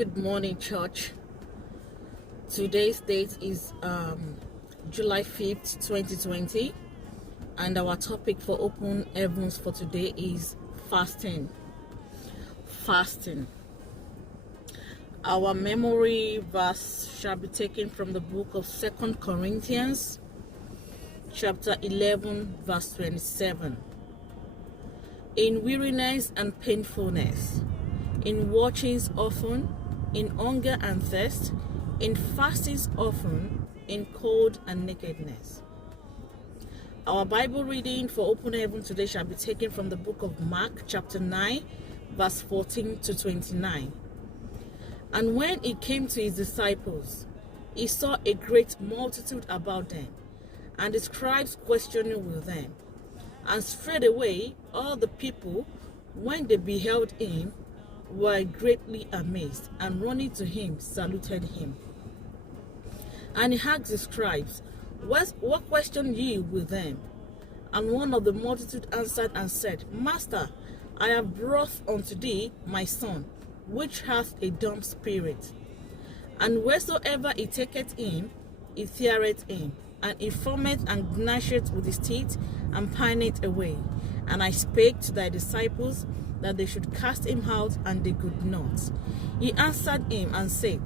Good morning, church. Today's date is July 5th, 2020, and our topic for Open Heavens for today is fasting. Fasting. Our memory verse shall be taken from the book of 2 Corinthians, chapter 11, verse 27. In weariness and painfulness, in watchings often, in hunger and thirst, in fastings often, in cold and nakedness. Our Bible reading for Open Heaven today shall be taken from the book of Mark, chapter 9, verse 14 to 29. And when he came to his disciples, he saw a great multitude about them, and the scribes questioning with them. And straightway all the people, when they beheld him, were greatly amazed, and running to him saluted him. And he asked the scribes, What question ye with them? And one of the multitude answered and said, Master, I have brought unto thee my son, which hath a dumb spirit. And wheresoever he taketh him, he teareth him, and he foameth and gnasheth with his teeth, and pineth away. And I spake to thy disciples that they should cast him out, and they could not. He answered him and said,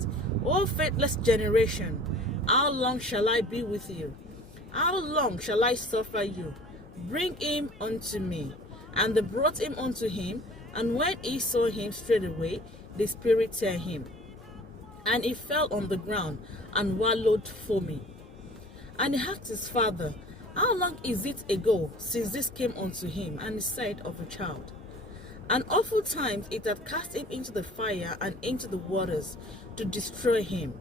O faithless generation, how long shall I be with you? How long shall I suffer you? Bring him unto me. And they brought him unto him, and when he saw him straightway, the spirit tear him. And he fell on the ground, and wallowed foaming. And he asked his father, How long is it ago since this came unto him? And he said, Of a child. And oftentimes it had cast him into the fire and into the waters to destroy him.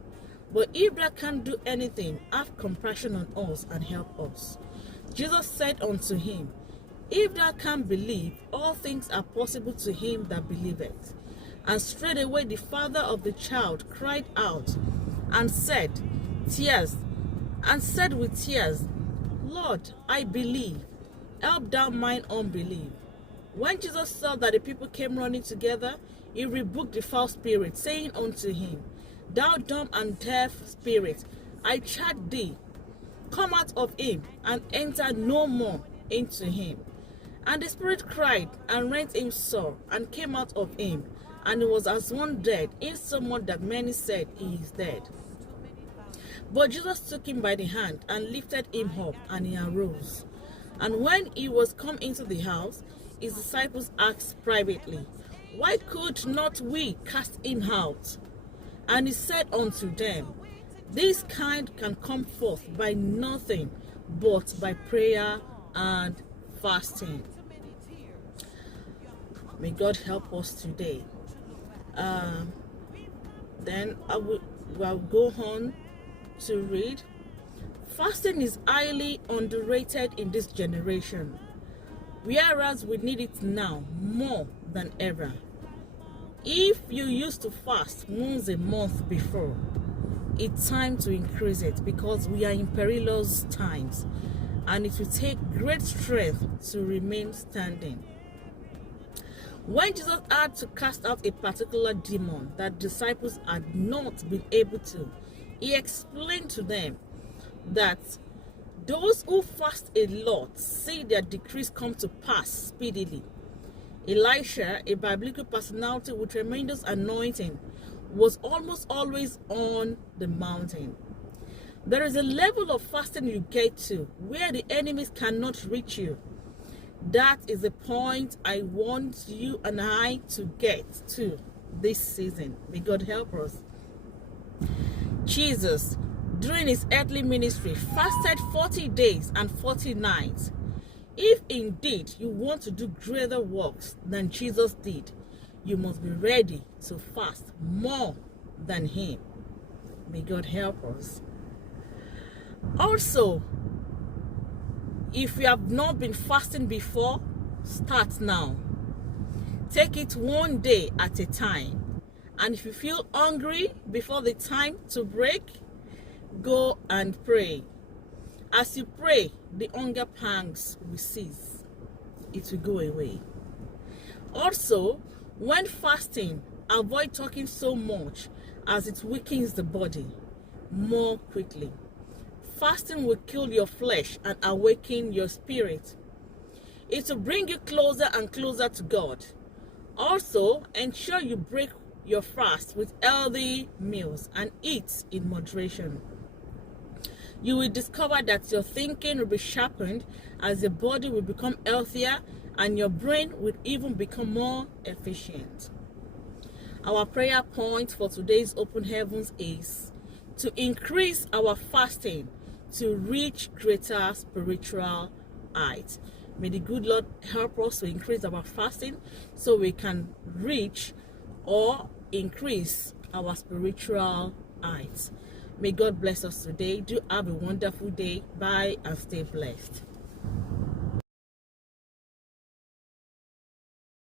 But if thou canst do anything, have compassion on us and help us. Jesus said unto him, If thou canst believe, all things are possible to him that believeth. And straightway the father of the child cried out and said with tears, Lord, I believe, help thou mine unbelief. When Jesus saw that the people came running together, he rebuked the foul spirit, saying unto him, Thou dumb and deaf spirit, I charge thee, come out of him, and enter no more into him. And the spirit cried, and rent him sore, and came out of him, and he was as one dead, insomuch that many said, He is dead. But Jesus took him by the hand, and lifted him up, and he arose. And when he was come into the house, his disciples asked privately, Why could not we cast him out? And he said unto them, This kind can come forth by nothing but by prayer and fasting. May God help us today. Then I'll go on to read. Fasting is highly underrated in this generation, whereas we need it now more than ever. If you used to fast once a month before, it's time to increase it, because we are in perilous times, and it will take great strength to remain standing. When Jesus had to cast out a particular demon that disciples had not been able to, he explained to them that those who fast a lot see their decrees come to pass speedily. Elisha, a biblical personality with tremendous anointing, was almost always on the mountain. There is a level of fasting you get to where the enemies cannot reach you. That is the point I want you and I to get to this season. May God help us. Jesus, during his earthly ministry, fasted 40 days and 40 nights. If indeed you want to do greater works than Jesus did, you must be ready to fast more than him. May God help us. Also, if you have not been fasting before, start now. Take it one day at a time. And if you feel hungry before the time to break, go and pray. As you pray, the hunger pangs will cease. It will go away. Also, when fasting, Avoid talking so much as it weakens the body more quickly. Fasting will kill your flesh and awaken your spirit. It will bring you closer and closer to God. Also, ensure you break your fast with healthy meals and eat in moderation. You will discover that your thinking will be sharpened as your body will become healthier and your brain will even become more efficient. Our prayer point for today's Open Heavens is to increase our fasting to reach greater spiritual heights. May the good Lord help us to increase our fasting so we can reach or increase our spiritual heights. May God bless us today. Do have a wonderful day. Bye and stay blessed.